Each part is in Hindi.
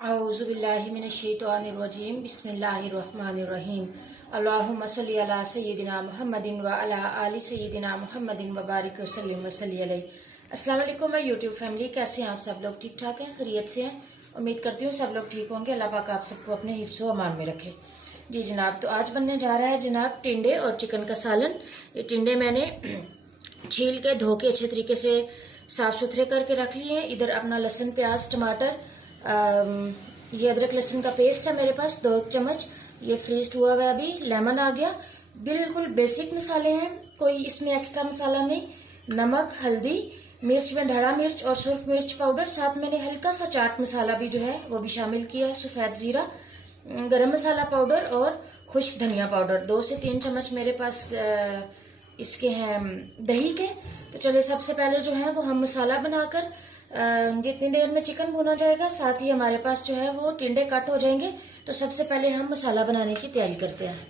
औज़ुबिल्लाहिमिनश्शैतानिर्रजीम बिस्मिल्लाहिर्रहमानिर्रहीम अल्लाहुम्मा सल्लि अला सय्यिदिना मुहम्मदिन व अला आलि सय्यिदिना मुहम्मदिन व बारिक वसल्लिम वसल्ली अलैहि। अस्सलाम वालेकुम माय यूट्यूब फैमिली, कैसे हैं आप सब लोग? ठीक ठाक हैं, खैरियत से हैं? उम्मीद करती हूँ सब लोग ठीक होंगे। अल्लाह पाक आप सबको अपने हिफ्ज़ व अमान में रखे। जी जनाब, तो आज बनने जा रहा है जनाब टिंडे और चिकन का सालन। ये टिंडे मैंने छील के धो के अच्छे तरीके से साफ सुथरे करके रख लिए हैं। इधर अपना लहसुन प्याज टमाटर, ये अदरक लहसुन का पेस्ट है मेरे पास 2 चम्मच। ये फ्रीज हुआ हुआ है, अभी लेमन आ गया। बिल्कुल बेसिक मसाले हैं, कोई इसमें एक्स्ट्रा मसाला नहीं। नमक, हल्दी, मिर्च में धड़ा मिर्च और सुर्ख मिर्च पाउडर, साथ मैंने हल्का सा चाट मसाला भी जो है वो भी शामिल किया है, सफ़ेद जीरा, गरम मसाला पाउडर और खुश्क धनिया पाउडर। 2 से 3 चम्मच मेरे पास इसके हैं दही के। तो चलिए सबसे पहले जो है वो हम मसाला बनाकर जितनी देर में चिकन भुना जाएगा साथ ही हमारे पास जो है वो टिंडे कट हो जाएंगे। तो सबसे पहले हम मसाला बनाने की तैयारी करते हैं।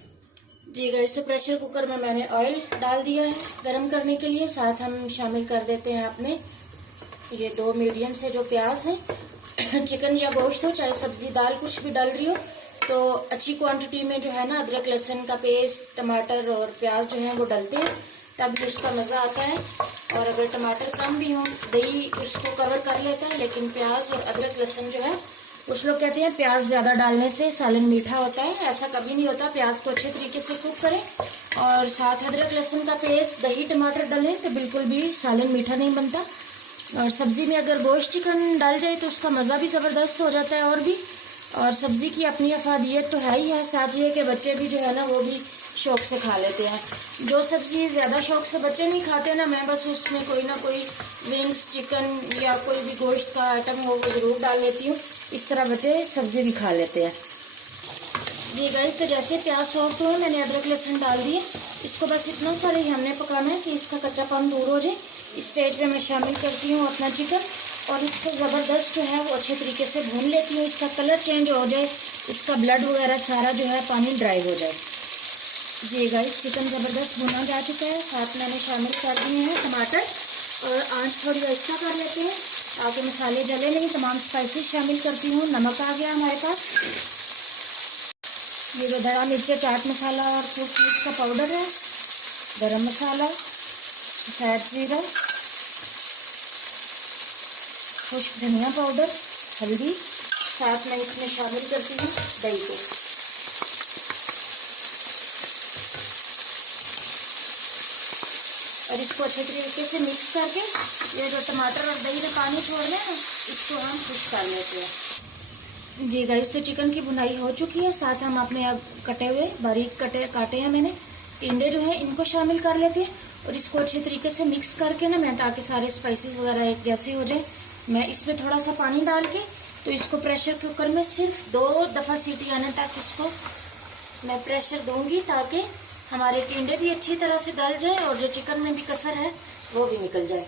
जी गाइस, तो प्रेशर कुकर में मैंने ऑयल डाल दिया है गरम करने के लिए। साथ हम शामिल कर देते हैं अपने ये 2 मीडियम से जो प्याज हैं। चिकन या गोश्त हो, चाहे सब्जी दाल कुछ भी डाल रही हो, तो अच्छी क्वांटिटी में जो है ना अदरक लहसुन का पेस्ट, टमाटर और प्याज जो है वो डालते हैं, तभी उसका मज़ा आता है। और अगर टमाटर कम भी हो, दही उसको कवर कर लेता है, लेकिन प्याज और अदरक लहसुन जो है, कुछ लोग कहते हैं प्याज ज़्यादा डालने से सालन मीठा होता है। ऐसा कभी नहीं होता। प्याज को अच्छे तरीके से कुक करें और साथ अदरक लहसुन का पेस्ट, दही, टमाटर डालें तो बिल्कुल भी सालन मीठा नहीं बनता। और सब्ज़ी में अगर गोश्त चिकन डाल जाए तो उसका मज़ा भी ज़बरदस्त हो जाता है। और सब्ज़ी की अपनी अफादियत तो है ही है, साथ ये कि बच्चे भी जो है ना वो भी शौक से खा लेते हैं। जो सब्ज़ी ज़्यादा शौक से बच्चे नहीं खाते ना, मैं बस उसमें कोई ना कोई विंग्स चिकन या कोई भी गोश्त का आइटम हो वो ज़रूर डाल लेती हूँ। इस तरह बच्चे सब्ज़ी भी खा लेते हैं। जी गाइस, तो जैसे प्याज सॉफ्ट हुए मैंने अदरक लहसुन डाल दिए। इसको बस इतना सा ही हमने पकाना है कि इसका कच्चापन दूर हो जाए। इस स्टेज पे मैं शामिल करती हूँ अपना चिकन और इसको ज़बरदस्त जो है वो अच्छे तरीके से भून लेती हूँ। इसका कलर चेंज हो जाए, इसका ब्लड वगैरह सारा जो है पानी ड्राई हो जाए। जी गाइस, चिकन ज़बरदस्त भुना जा चुका है। साथ मैंने शामिल कर दिए हैं टमाटर और आंच थोड़ी आहिस्ता कर लेते हैं ताकि मसाले जले नहीं। तमाम स्पाइसेस शामिल करती हूँ। नमक आ गया हमारे पास, ये जो धड़ा मिर्च, चाट मसाला और सूख मिर्च का पाउडर है, गरम मसाला, सफ़ेद जीरा, खुश्क धनिया पाउडर, हल्दी। साथ में इसमें शामिल करती हूँ दही को। और इसको अच्छे तरीके से मिक्स करके ये जो टमाटर और दही में पानी छोड़ रहे हैं इसको हम खुश्क कर लेते हैं। जी गाइस, तो चिकन की भुनाई हो चुकी है। साथ हम अपने अब कटे हुए बारीक काटे हैं मैंने टिंडे जो है इनको शामिल कर लेते हैं और इसको अच्छे तरीके से मिक्स करके ना मैं, ताकि सारे स्पाइसेस वगैरह एक जैसे हो जाए, मैं इसमें थोड़ा सा पानी डाल के तो इसको प्रेशर कुकर में सिर्फ 2 दफ़ा सीटी आने तक इसको मैं प्रेशर दूंगी, ताकि हमारे टिंडे भी अच्छी तरह से गल जाए और जो चिकन में भी कसर है वो भी निकल जाए।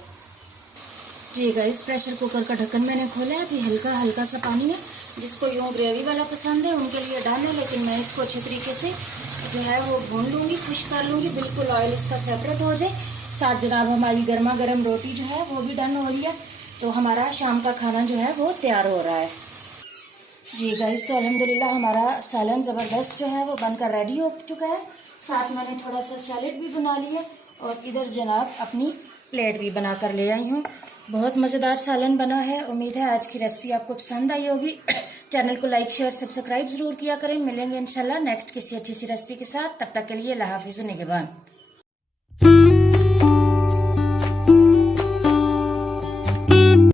जी गाइस, प्रेशर कुकर का ढक्कन मैंने खोला है। अभी हल्का हल्का सा पानी है, जिसको यूँ ग्रेवी वाला पसंद है उनके लिए डन है, लेकिन मैं इसको अच्छे तरीके से जो है वो भून लूँगी, खुश्क कर लूँगी, बिल्कुल ऑयल इसका सेपरेट हो जाए। साथ जनाब हमारी गर्मा गर्म रोटी जो है वो भी डन हो रही है। तो हमारा शाम का खाना जो है वो तैयार हो रहा है। जी गाइस, तो अल्हम्दुलिल्लाह हमारा सालन ज़बरदस्त जो है वो बनकर रेडी हो चुका है। साथ मैंने थोड़ा सा सैलेड भी बना लिया और इधर जनाब अपनी प्लेट भी बना कर ले आई हूँ। बहुत मज़ेदार सालन बना है। उम्मीद है आज की रेसिपी आपको पसंद आई होगी। चैनल को लाइक शेयर सब्सक्राइब ज़रूर किया करें। मिलेंगे इंशाल्लाह नेक्स्ट किसी अच्छी सी रेसिपी के साथ। तब तक के लिए अल्लाह हाफ़िज़, निगहबान।